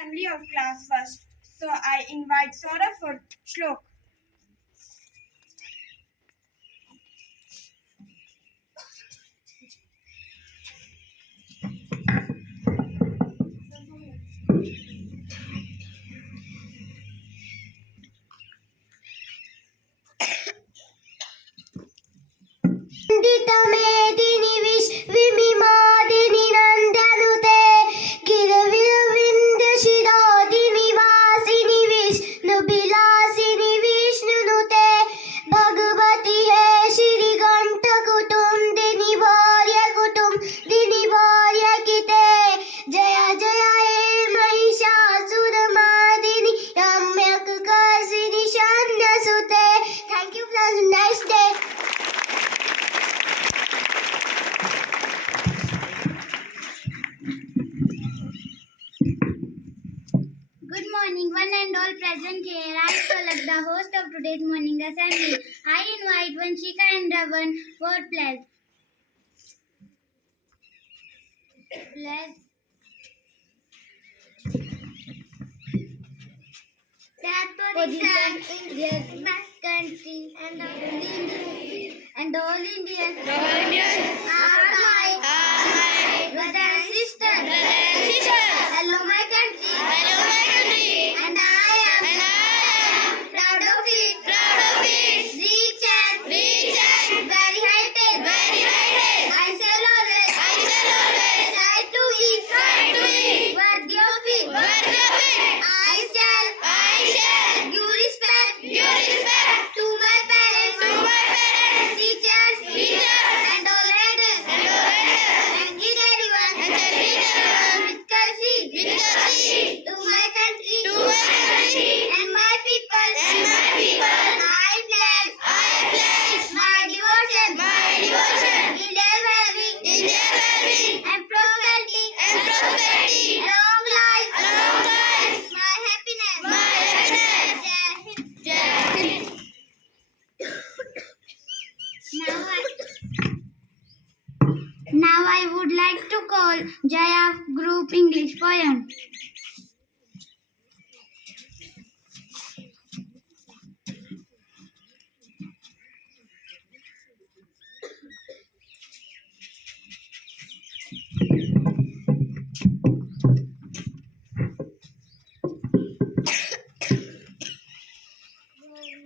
assembly of class first. So I invite Saurabh for shlok. मेदिनि विश्वविमादिनि नन्दनुते गिरविरविन्दशिरोदिनि वासिनि विष्णुविलासिनि विष्णुनुते भगवति हे श्रीकण्ठकुटुम्बिनि भार्यकुटुम्बिनि भार्यकिते जय जय हे Mahishasuramardini रम्यकर्षिणि शन्यसुते. Thank you, friends. Nice day. Good morning, one and all present here. I am Palak, the host of today's morning assembly. I invite Vanshika and Ravan for pledge. Position India's best country and all Indians are my brother and sister. Hello my country. And I am proud of it. Rich and very high-tech. I shall always try to eat worthy of it. I shall give respect to my parents, teachers, and all elders. And greet everyone with courtesy to my country and my people. I pledge my devotion, India's well-being and prosperity, long life, my happiness. Jai Hind. Now I would like to call Jaya Group English poem.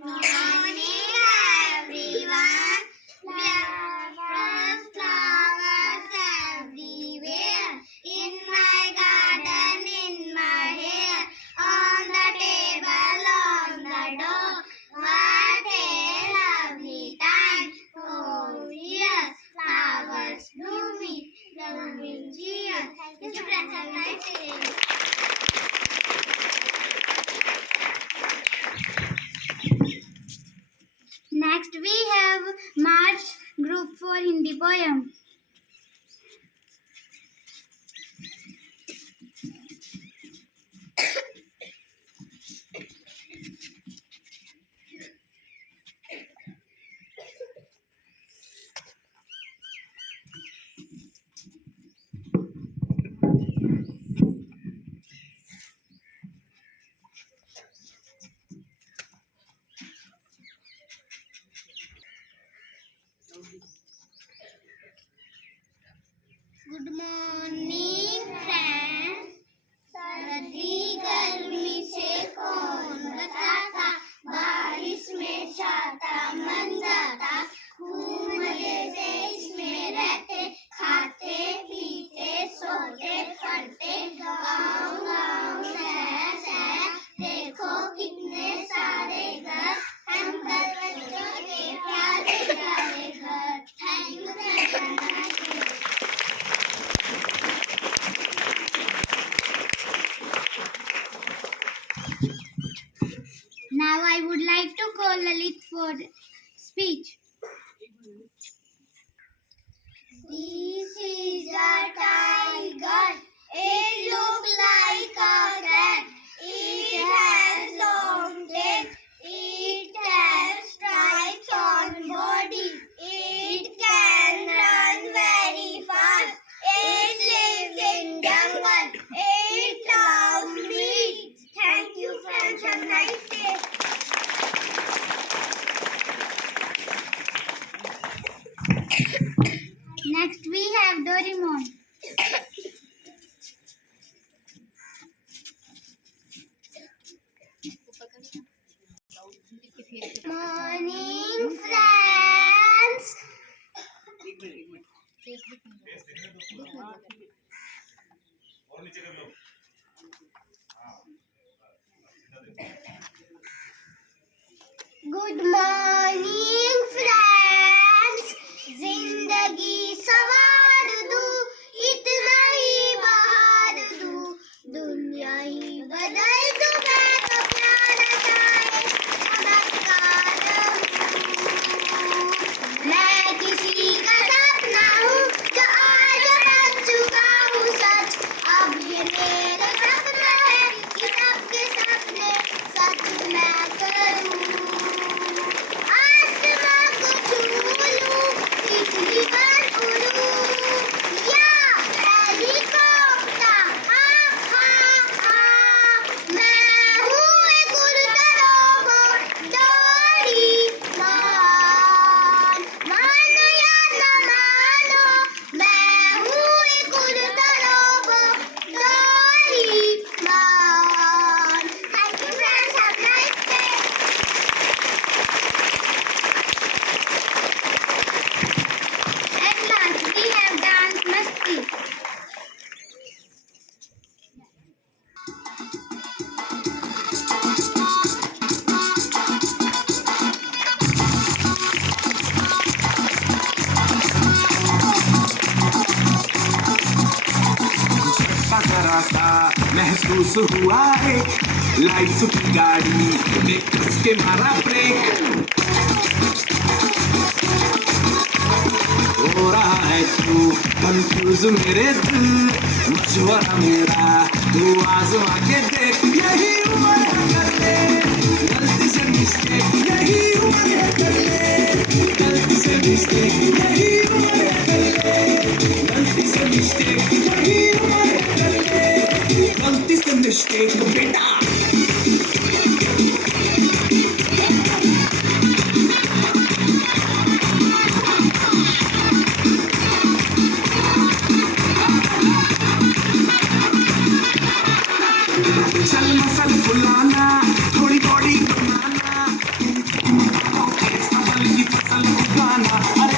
Morning, everyone. Flowers everywhere. In my garden, in my hair, on the table, on the door. What a lovely time! Oh yes, flowers blooming, cheer. Thank you, friends. Have a nice day. Next we have March group for Hindi poem. Good morning, friends. सर्दी गर्मी से कौन बचाता, बारिश में छाता मन जाता, खूब मजे से इसमें रहते, खाते पीते सोते पढ़ते, गाँव शहर देखो कितने सारे घर, हम घर बच्चों के प्यारे प्यारे घर. Thank you, Now I would like to call Lalit for speech. This is a tiger. It looks like a cat. It has long tail. It has stripes on body. It can run very fast. It lives in jungle. It loves me Morning, friends. Good morning, friends. जिंदगी सवार दूं, इतना ही बहार दूं, दुनिया ही बदल दूं, मैं तो प्यारा सा एक चमत्कार हूँ। मैं किसी का सपना हूँ जो आज बन चुका हूँ सच। अब ये मेरा सपना है कि सबके सपने सच मैं करूँ। आसमां को छू लूं, तितली बन उड़ूं, या हेलीकॉप्टर, हाँ हाँ हाँ। मैं हूँ एक उड़ता रोबोट, डोरेमोन। मानो या न मानो, मैं हूँ एक उड़ता robot, Doraemon. Thank you friends, have a nice day. At last we have dance masti. का रास्ता महसूस हुआ है, लाइट्स की गाड़ी ने कस के मारा ब्रेक। हो रहा है तू कंफ्यूज मेरे दिल, मशवरा मेरा तू आजमा के देख। यही उम्र है कर ले गलती से मिस्टेक, यही उम्र है कर ले गलती से मिस्टेक, यही उम्र है कर ले गलती से मिस्टेक, यही उम्र है कर ले गलती से मिस्टेक बेटा। चल मसल फुलाना, थोड़ी बॉडी बनाना, की फसल उगाना।